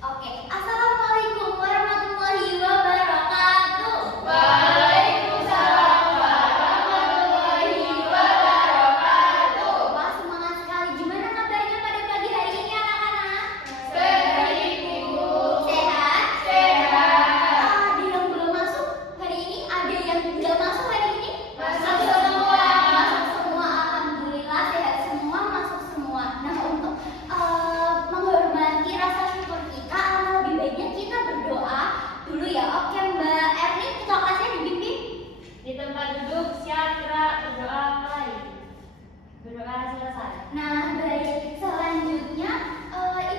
Oke, Assalamualaikum warahmatullahi wabarakatuh. Waalaikumsalam warahmatullahi wabarakatuh. Wah, semangat sekali. Gimana kabarnya pada pagi hari ini anak-anak? Baik, Ibu. Sehat? Sehat. Ada yang belum masuk hari ini? Ada yang nggak masuk hari ini? Masuk semua. Masuk semua. Alhamdulillah sehat semua, masuk semua. Nah, untuk menghormati rasa syukur kita, lebih baiknya kita berdoa dulu ya. Oke, Mbak Erni, kelasnya dipimpin. Di tempat duduk siapra berdoa mulai. Berdoa selesai. Nah, baik. Selanjutnya,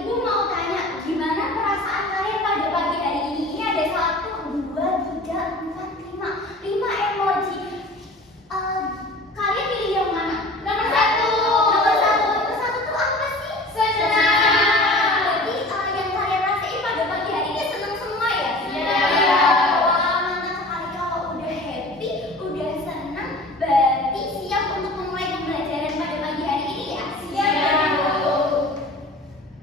Ibu mau tanya, gimana perasaan kalian pada pagi hari ini? Ini ada 1, 2, 3, 4, 5 emoji. Kalian pilih yang mana? Nomor 1. Nomor satu tuh apa sih? Senang. Berarti yang kalian rasain pada pagi hari ini senang semua ya? Iya. Wah, mantap sekali. Kalau udah happy, udah senang, berarti siap untuk memulai pembelajaran pada pagi hari ini ya? Siap, Bu.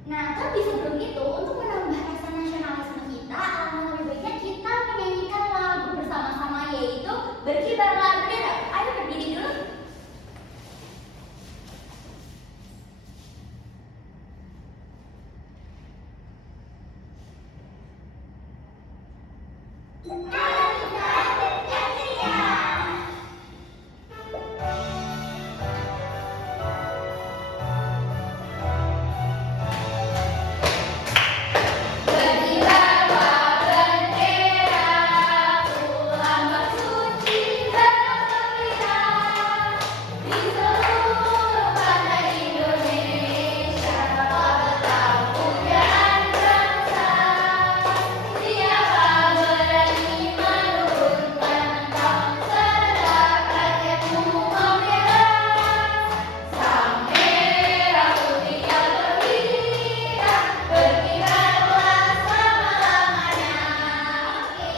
Nah, tapi sebelum itu, untuk menambah rasa nasionalisme kita, lebih baiknya kita menyanyikan lagu bersama-sama, yaitu Berkibarlah Bendera. Ayo berdiri dulu. Berkibarlah bendera, Tuhan bersuci bergembira di seluruh pantai Indonesia, pada kemuliaan bangsa. Siapa berani menurunkan bangsa rakyatmu membela? Sang merah putih yang berkibar, berkibarlah selama-lamanya. Oke,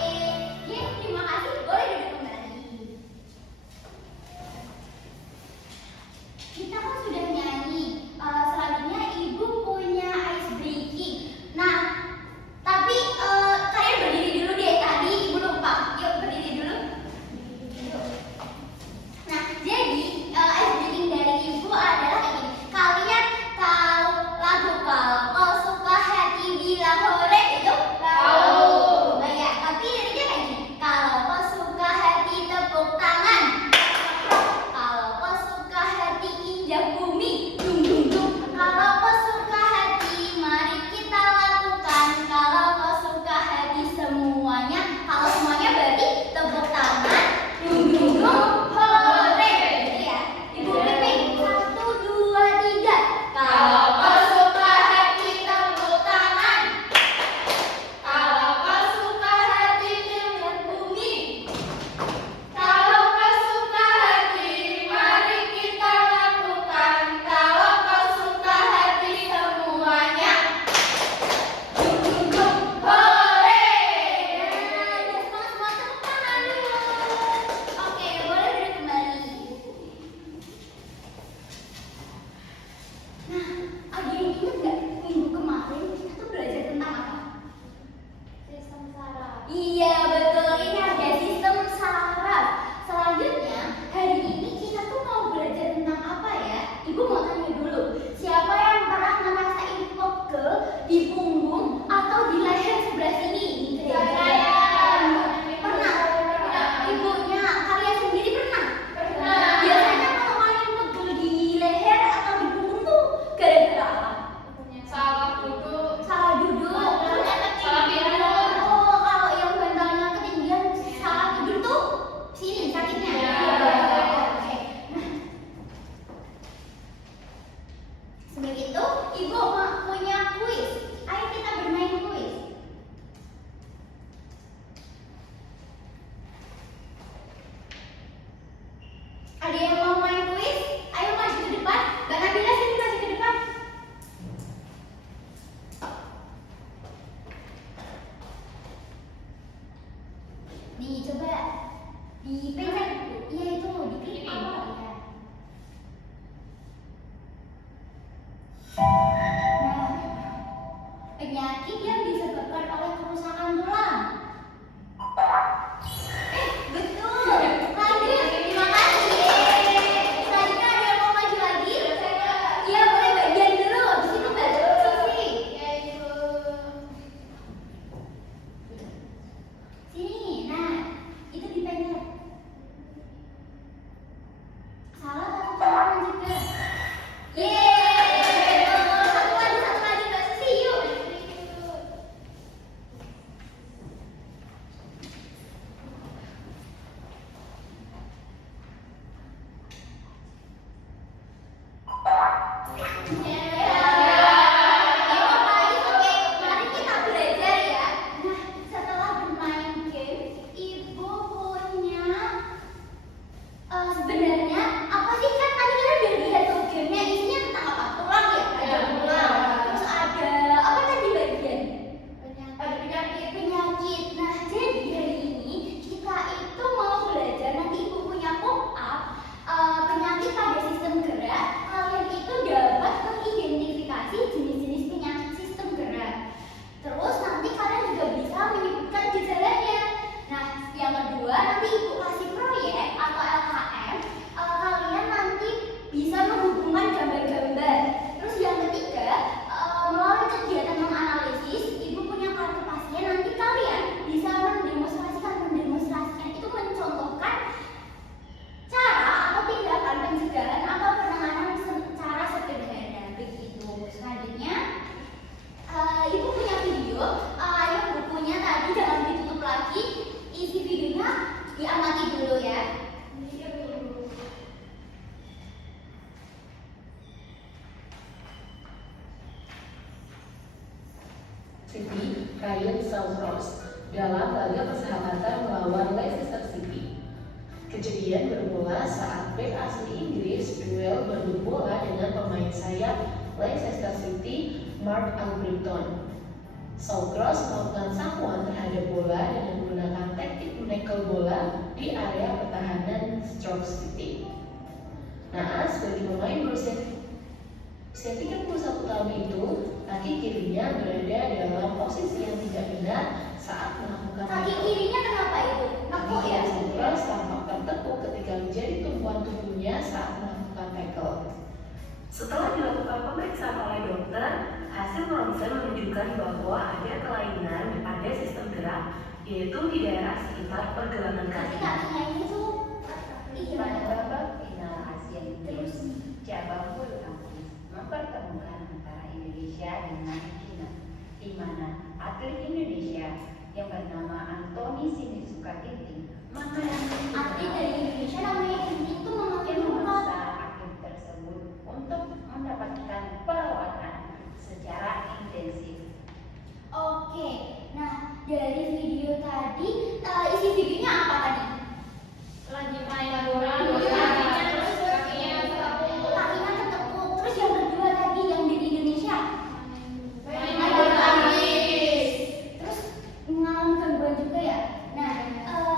ya, terima kasih. Boleh duduk kembali. Kita kan sudah nyanyi. Selanjutnya Ibu punya ice breaking. Nah, tapi kalian berdiri dulu deh. Tadi Ibu lupa. Yuk berdiri dulu. Nah, jadi ice breaking dari Ibu adalah ini. Kalian tahu lagu Kalau Kau Suka Hati Bilang Hore itu? Tahu. Nah, ya, tapi liriknya kayak gini. Kalau kau suka hati tepuk tangan. Kalau kau suka hati injak bumi. Dung dung dung. Kalau kau suka hati mari kita lakukan. Kalau kau suka hati semuanya. Kalau semuanya berarti tepuk tangan. Dung dung dung. Hore. Gitu ya. Ibu pimpin. 1, 2, 3. Kalau kau suka hati tepuk tangan. Kalau kau suka hati injak bumi. Kalau kau suka hati mari kita lakukan. Kalau kau suka hati semuanya. Dung dung dung hore. Semua tepuk tangan dulu. Oke, boleh duduk kembali. Nah, ada yang ingat nggak minggu kemarin kita tuh belajar tentang apa? Sistem saraf. Iya betul, ini ada sistem saraf. Selanjutnya, hari ini kita tuh mau belajar tentang apa ya? Ibu mau tanya dulu, siapa yang pernah ngerasain pegel di punggung atau di leher sebelah sini? Saya. Pernah? Ibunya, kalian sendiri pernah? Pernah. Biasanya kalau kalian pegel di leher atau di punggung tuh gara-gara apa? Salah duduk. Salah duduk. Salah tidur. Oh, kalau yang bantalnya ketinggian salah tidur tuh sini sakitnya. Iya. Oke. Nah, sebelum itu Ibu punya kuis. Ayo kita bermain kuis. Ada yang mau main kuis? Ayo maju ke depan. Mbak Nabila sini maju ke depan. Nih coba dipencet. Iya itu diklik awal ya. Nah, penyakit yang bisa Yeay, betul. Satu lagi Mbak Sisi, yuk. Mari kita belajar ya. Nah, setelah bermain game, Ibu punya sebenarnya apa sih, kan tadi kita udah lihat tuh gamenya isinya tentang apa? Tulang ya? Ada tulang. Terus ada apa tadi bagian? Ada penyakit. Nah, jadi hari ini kita itu mau belajar, nanti Ibu punya pop up penyakit pada sistem gerak. Kalian itu dapat mengidentifikasi jenis-jenis penyakit sistem gerak. Terus nanti kalian juga bisa menyebutkan gejalanya. Nah, yang kedua nanti Ibu kasih proyek atau LKM. Kalian nanti bisa menghubungkan gambar-gambar. Terus yang ketiga, melalui kegiatan menganalisis, Ibu punya kartu pasien. Nanti kalian bisa mendemonstrasikan itu mencontohkan cara atau tindakan pencegahan atau penanganan secara sederhana begitu. Selanjutnya, Ibu punya video, yang bukunya tadi jangan ditutup lagi. Isi videonya diamati dulu ya. City Ryan Shawcross dalam laga persahabatan melawan Leicester City. Kejadian bermula saat bek asli Inggris duel berebut bola dengan pemain sayap Leicester City, Mark Albrighton. Shawcross melakukan sapuan terhadap bola dengan menggunakan teknik menekel bola di area pertahanan Stoke City. Naas bagi pemain berusia 31 tahun itu, kaki kirinya berada dalam posisi yang tidak benar saat melakukan Kaki kirinya kenapa itu? Nekuk ya? Shawcross tampak tertekuk ketika menjadi tumpuan tubuhnya saat melakukan tackle. Setelah dilakukan pemeriksaan oleh dokter, hasil ronsen menunjukkan bahwa ada kelainan pada sistem gerak, yaitu di daerah sekitar pergelangan Kaki kaki. kakinya ini tuh Pada babak final Asian Games, cabang bulu tangkis mempertemukan antara Indonesia dengan China, di mana atlet Indonesia yang bernama Anthony Sinisuka Ginting mengalami atlet dari Indonesia namanya Ginting itu memakai yang luka. memaksa atlet tersebut untuk mendapatkan perawatan secara intensif. Oke, nah dari video tadi, isi videonya apa tadi? Lagi main bola, terus kakinya tertekuk. Kakinya ketekuk. Terus yang kedua tadi yang dari Indonesia Main bola tangkis. terus mengalami gangguan juga ya. Nah,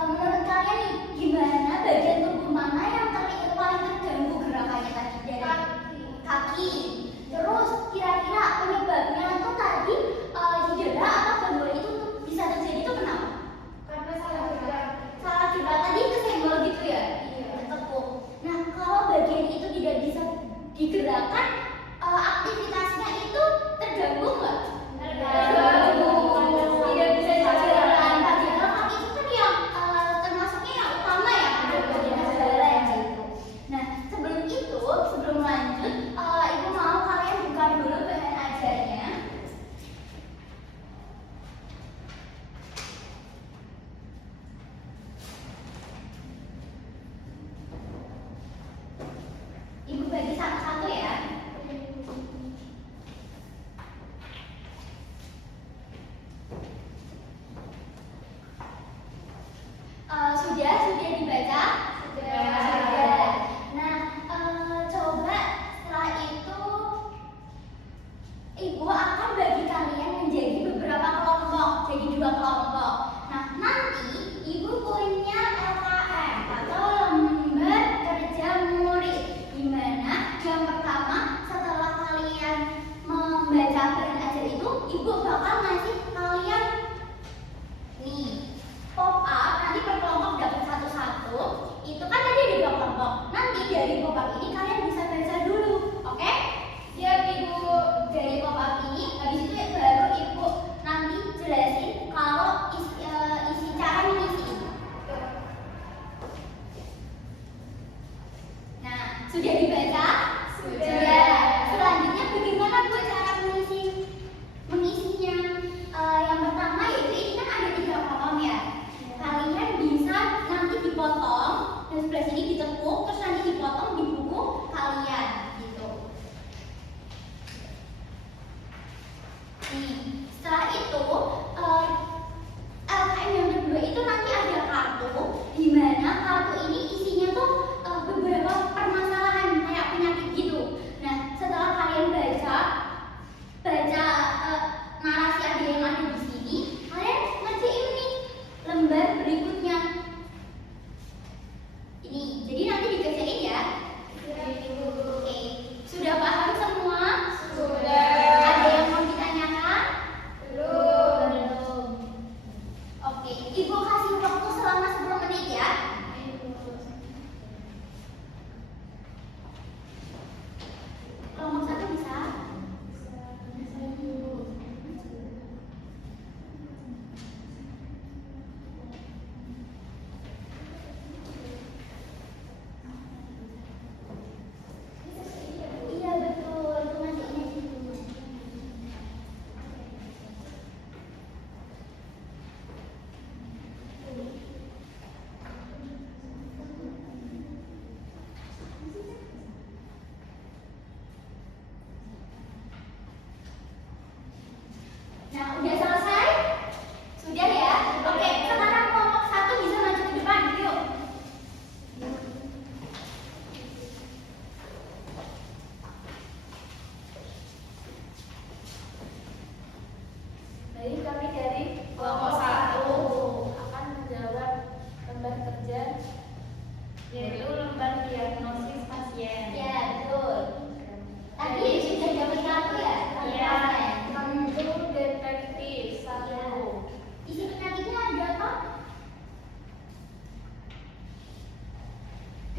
menurut kalian nih gimana bagian tubuh mana yang paling terganggu gerakannya tadi dari kaki? Terus kira-kira penyebabnya tuh tadi cedera atau gangguan itu tuh bisa terjadi itu kenapa? Karena salah gerak. Salah gerak tadi kesenggol gitu ya? Tertekuk. Nah, kalau bagian itu tidak bisa digerakkan, aktivitasnya itu terganggu nggak? Terganggu. Tidak bisa jalan. Padahal kaki itu kan yang termasuknya yang utama ya, bagian jalan gitu. Nah, sebelum lanjut, Ibu mau kalian buka dulu bahan ajarnya. Ibu bagi satu-satu ya. Sudah dibaca? Sudah. Nah, coba setelah itu Ibu akan bagi kalian menjadi beberapa kelompok, jadi 2 kelompok. Nah, nanti Ibu punya LKM atau lembar kerja murid, di mana yang pertama setelah kalian membaca bahan ajar itu, Ibu bakal ngasih kalian nih pop up, nanti per kelompok dapat satu-satu. Itu kan tadi ada 2 kelompok. Nanti dari pop up ini kalian bisa baca dulu, oke? Siap Ibu. Dari pop up ini, habis itu baru Ibu nanti jelasin kalau isi cara mengisi. Nah, sudah dibaca? Sudah. Selanjutnya bagaimana Bu cara mengisinya? Yang pertama yaitu ini kan ada 3 kolom ya. Kalian bisa nanti dipotong dan sebelah sini ditepuk, terus nanti dipotong di buku kalian gitu. Nih, setelah itu LKM yang kedua itu nanti ada kartu, di mana kartu ini isinya tuh beberapa permasalahan kayak penyakit gitu. Nah, setelah kalian baca narasi ada yang ada di sini, kalian ngerjain nih lembar berikutnya. Ini, jadi nanti dikerjain ya. Oke, sudah paham semua? Sudah. Ada yang mau ditanyakan? Belum. Oke, Ibu kasih waktu selama 10 menit ya. Kelompok 1 bisa? Iya betul, itu masuknya situ. Nah, udah selesai? Sudah ya? Oke, sekarang kelompok 1 bisa maju ke depan, yuk. Baik, kami dari kelompok 1 akan menjawab lembar kerja yaitu lembar diagnosis pasien. Ya, betul. Tadi sudah dapat kartu ya? Iya, tentu detektif 1. Isi penyakitnya ada apa?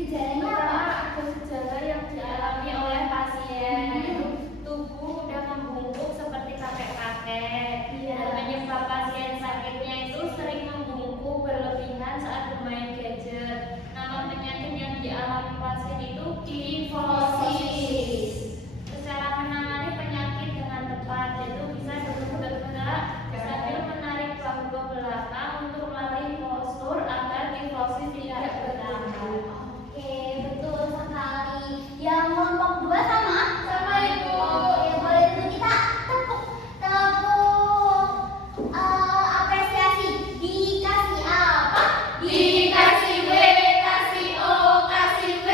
Gejalanya apa? Pertama, ada gejala yang dialami oleh pasien, yaitu tubuh udah membungkuk seperti kakek-kakek. Iya. Dan penyebab pasien sakitnya itu sering membungkuk berlebihan saat bermain gadget. Nama penyakit yang dialami pasien itu kifosis. Secara menangani penyakit dengan tepat, yaitu bisa duduk bergerak sambil menarik bahu ke belakang untuk melatih postur agar kifosis tidak bertambah. Oke, betul sekali. Yang kelompok 2 sama? Sama, Ibu. Oke, boleh dulu kita tepuk apresiasi. Dikasih apa? Dikasih W, kasih O, kasih W.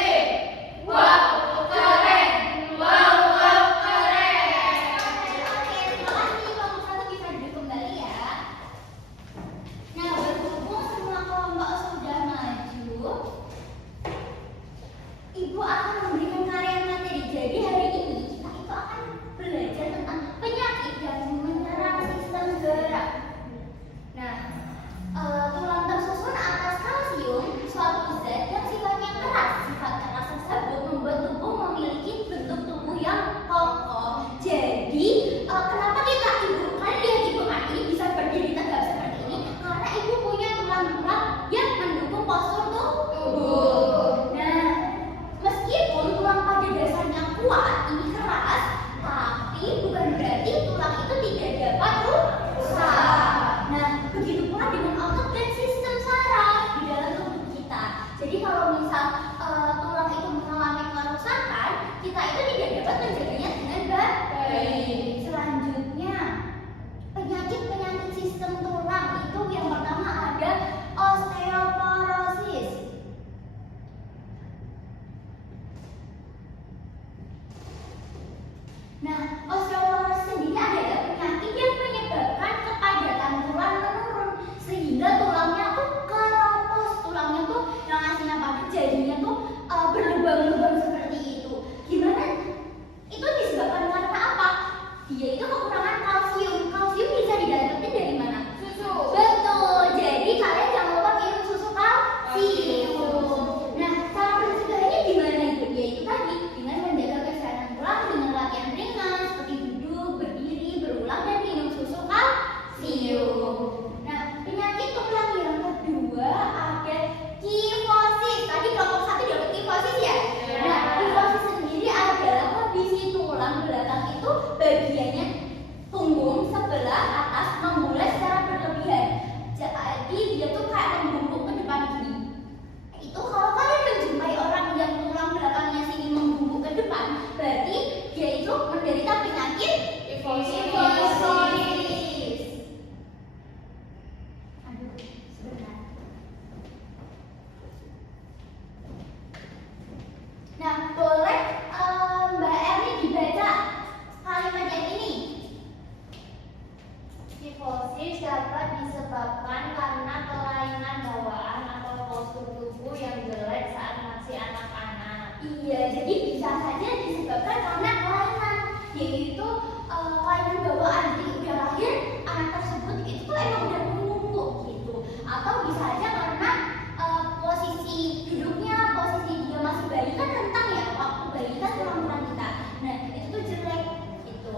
Wow, keren. Wow, wow, keren. Oke, terima kasih. Kelompok 1 bisa duduk kembali ya. Nah, berhubung semua kelompok sudah maju, Ibu akan memberikan karya materi. Jadi hari ini kita itu akan belajar tentang penyakit yang menyerang sistem gerak. Nah, tulang tersusun atas kalsium, suatu zat yang sifatnya keras. Sifat keras tersebut membuat tubuh memiliki bentuk tubuh yang kokoh. Jadi, kenapa ibu kan lihat ibu kan ini bisa berdiri tegak seperti ini? Karena ibu punya tulang-tulang yang mendukung postur tubuh. Nah, meskipun tulang pada dasarnya kuat, ini keras, tapi bukan berarti tulang itu tidak dapat rusak. Nah, begitu pula dengan otot dan sistem saraf di dalam tubuh kita. Jadi kalau misal tulang itu mengalami kerusakan, kita itu tidak dapat menjaganya dengan baik. Selanjutnya, penyakit sistem tulang itu yang pertama ada osteoporosis. Nah, osteoporosis sendiri adalah penyakit yang menyebabkan kepadatan tulang menurun sehingga tulangnya tuh keropos, tulangnya tuh yang aslinya padat jadinya tuh berlubang-lubang seperti itu. Gimana? Itu disebabkan karena apa? Dia itu kekurangan kalsium. Kalsium bisa didapetin dari mana? Susu. Betul. Jadi kalian jangan lupa minum susu kalsium. Nah, cara mencegahnya gimana Ibu? Yaitu tadi dengan menjaga kesehatan tulang dengan latihan ringan seperti bisa saja disebabkan karena kelainan, yaitu kelainan bawaan di udah lahir anak tersebut itu tuh emang udah menunggu gitu, atau bisa aja karena posisi duduknya, posisi dia masih bayi kan rentang ya, waktu bayi kan tulang-tulang kita. Nah itu tuh jelek gitu.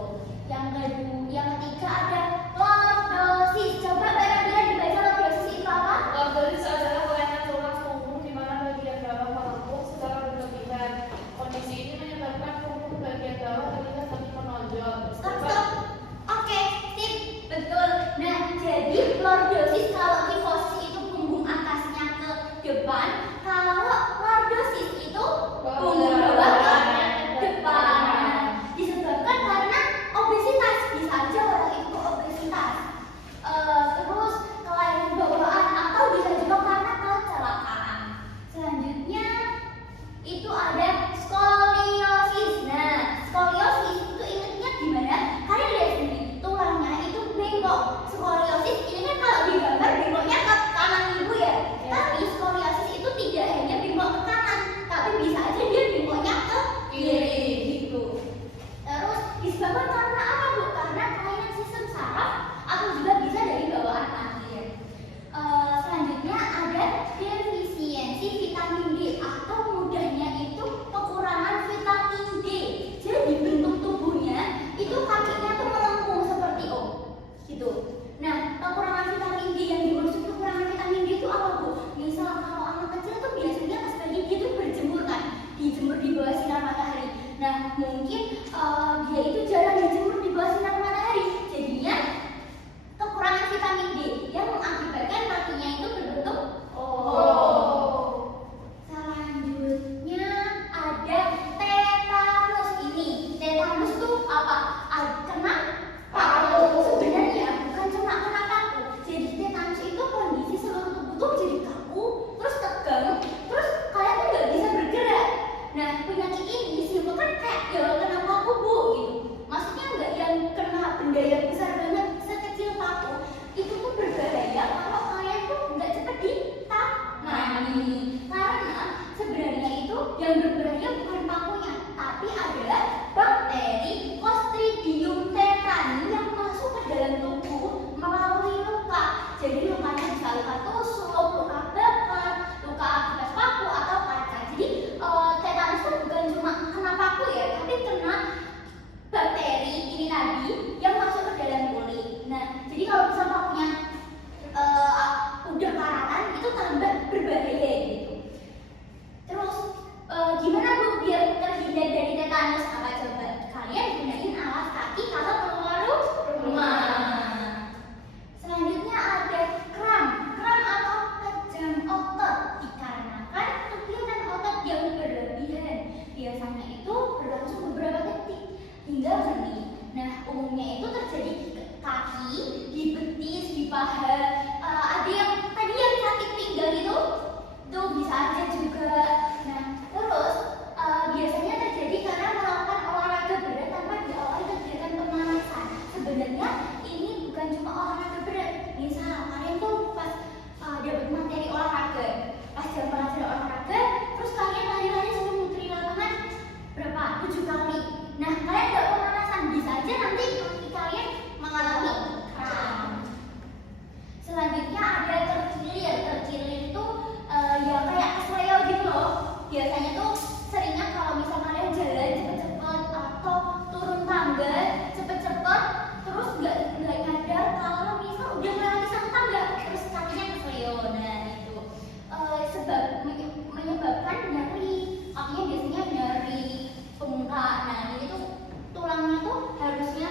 Yang ketiga ada lordosis. Coba Mbak dibaca lordosis itu apa? Lordosis adalah kelainan tulang punggung di mana bagian bawah melengkung secara berlebihan. Kondisi ini menyebabkan punggung bagian bawah terlihat lebih menonjol. Stop. Oke, sip, betul. Nah, jadi lordosis kalau kifosis itu punggung atasnya ke depan, kalau lordosis itu punggung bawah ke depan. Nah, disebabkan karena obesitas, bisa aja orang itu obesitas. Terus kelainan bawaan atau bisa juga karena kecelakaan. Selanjutnya itu ada skoliosis. Nah, skoliosis itu ingatnya gimana? Kalian lihat sendiri, tulangnya itu bengkok. Skoliosis ini kan kalau digambar bengkoknya ke kanan ibu ya. Tapi skoliosis itu tidak hanya bengkok ke kanan, tapi bisa aja dia bengkoknya ke kiri gitu. Terus disebabkan karena apa Bu? Karena kelainan sistem saraf atau juga bisa dari bawaan akhir. Selanjutnya ada defisiensi vitamin D atau mudahnya itu kekurangan vitamin D. Jadi bentuk tubuhnya itu kakinya tuh melengkung seperti O gitu. Nah, kekurangan vitamin D yang dimaksud kekurangan vitamin D itu apa Bu? Misal kalau anak kecil tuh biasanya pas pagi dia tuh berjemur kan, dijemur di bawah sinar matahari. Nah, mungkin dia itu jarang dijemur di bawah sinar matahari, jadinya kekurangan vitamin D yang mengakibatkan kakinya itu berbentuk O. Selanjutnya ada tetanus. Ini tetanus tuh apa? Kena paku. Sebenarnya bukan cuma kena paku. Jadi tetanus itu kondisi seluruh tubuh tuh jadi kaku, terus tegang, terus kalian tuh nggak bisa bergerak. Nah, penyakit ini disebabkan kayak ya kena paku Bu gitu. Maksudnya nggak yang kena benda yang besar banget sekecil paku. Itu tuh berbahaya kalau kalian tuh nggak cepet ditangani. Karena sebenarnya itu yang berbahaya bukan pakunya, tapi adalah bakteri Clostridium tetani yang masuk ke dalam tubuh melalui luka. Jadi lukanya bisa luka tusuk, luka bakar, luka akibat paku atau kaca. Jadi tetanus itu bukan cuma kena paku ya, tapi kena bakteri ini tadi yang masuk ke dalam kulit. Nah, jadi kalau misal pakunya udah karatan itu tambah berbahaya gitu. Terus gimana Bu biar terhindar dari tetanus? Apa coba? Kalian gunain alas kaki kalau keluar rumah. Selanjutnya ada kram atau kejang otot dikarenakan kegiatan otot yang berlebihan. Biasanya itu berlangsung beberapa detik hingga menit. Nah, umumnya itu terjadi di kaki, di betis, di paha. Ada yang tadi yang sakit pinggang itu tuh bisa aja juga. Nah, terus biasanya terjadi karena melakukan olahraga berat tanpa diawali kegiatan pemanasan. Sebenarnya ini bukan cuma olahraga berat. Misal kalian tuh pas dapat materi olahraga, pas jam pelajaran olahraga, terus kalian lari-lari sebelum muterin lapangan berapa? 7 kali. Nah, kalian nggak pemanasan, bisa aja nanti kaki kalian mengalami kram. Selanjutnya ada terkilir. Terkilir itu ya kayak kesleo gitu loh. Biasanya tuh seringnya kalau misal kalian jalan cepet-cepet atau turun tangga cepet-cepet, terus nggak nyadar kalau misal udah melewati satu tangga, terus kakinya kesleo. Nah itu sebab menyebabkan nyeri. Kakinya biasanya nyeri, bengkak. Nah ini tuh tulangnya tuh harusnya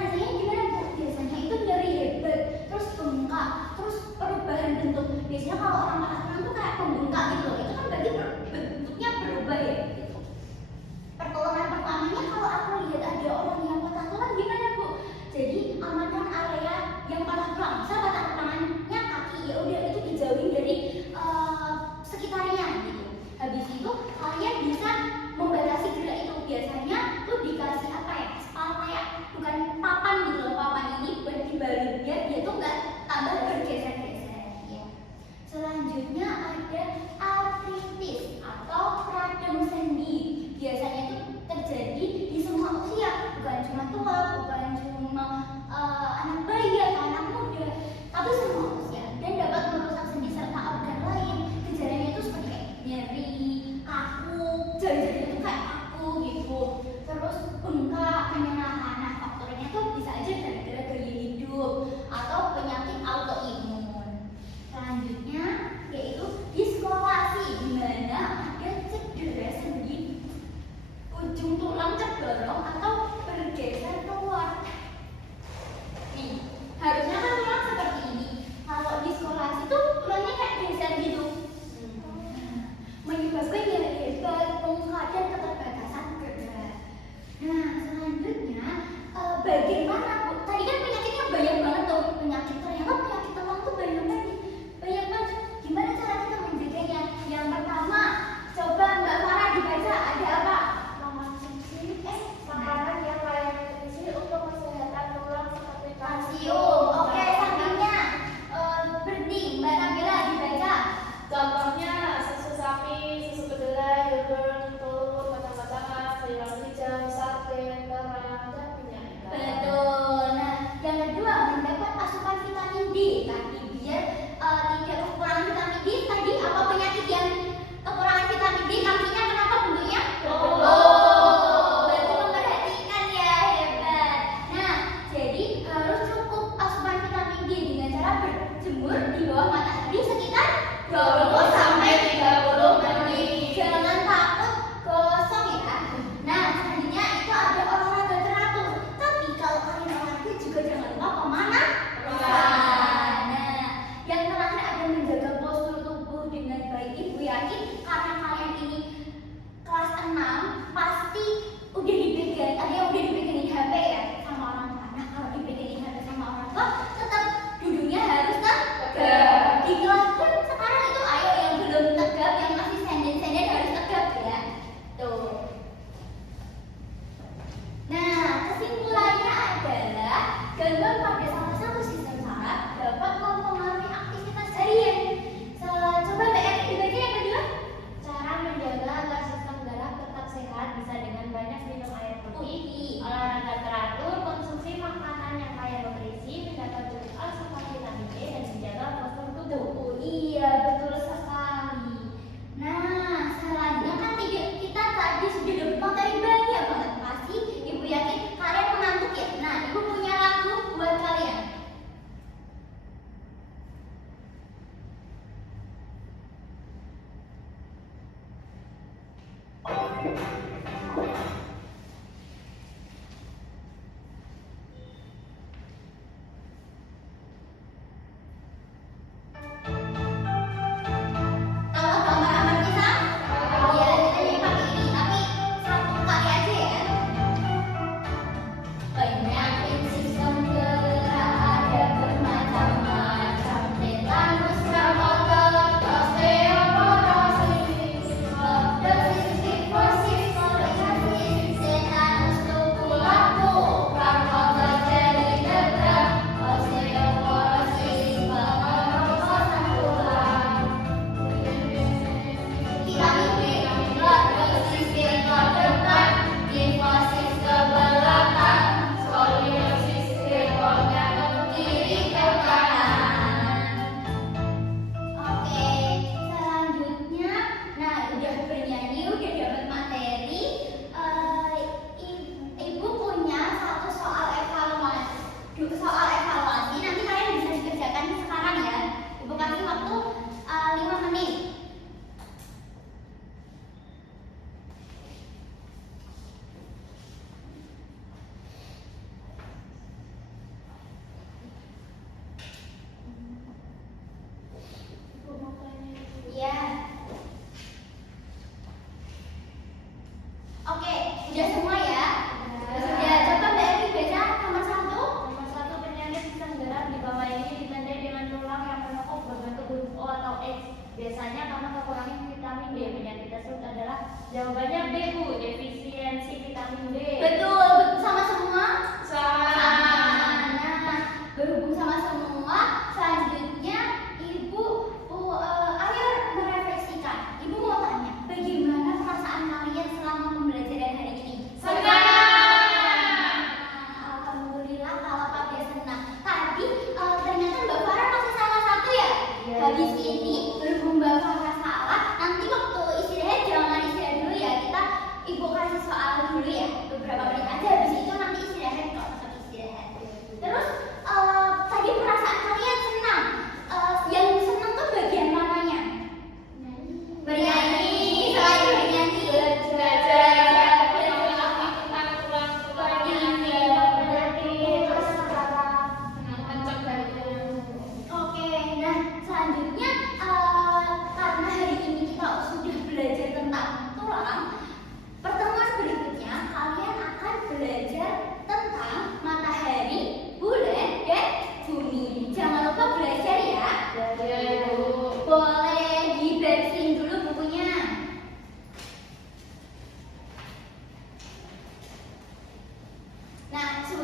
rasanya gimana Bu? Biasanya itu nyeri hebat, terus bengkak, terus perubahan bentuk. Biasanya kalau orang patah tulang tuh kayak pembengkak gitu loh. Itu kan berarti bentuknya berubah ya gitu. Pertolongan pertamanya kalau aku lihat ada orang yang patah tulang gimana Bu? Jadi amankan area yang patah tulang. Misal patah tangannya kaki, ya udah itu dijauhin dari sekitarnya gitu. Habis itu kalian bisa membatasi gerak itu. Biasanya tuh dikasih apa ya? Kayak bukan papan gitu loh. Papan ini buat dibalut biar dia tuh nggak tambah bergeser-geser ya. Selanjutnya ada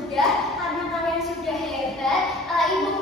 sudah, karena kalian sudah hebat, Ibu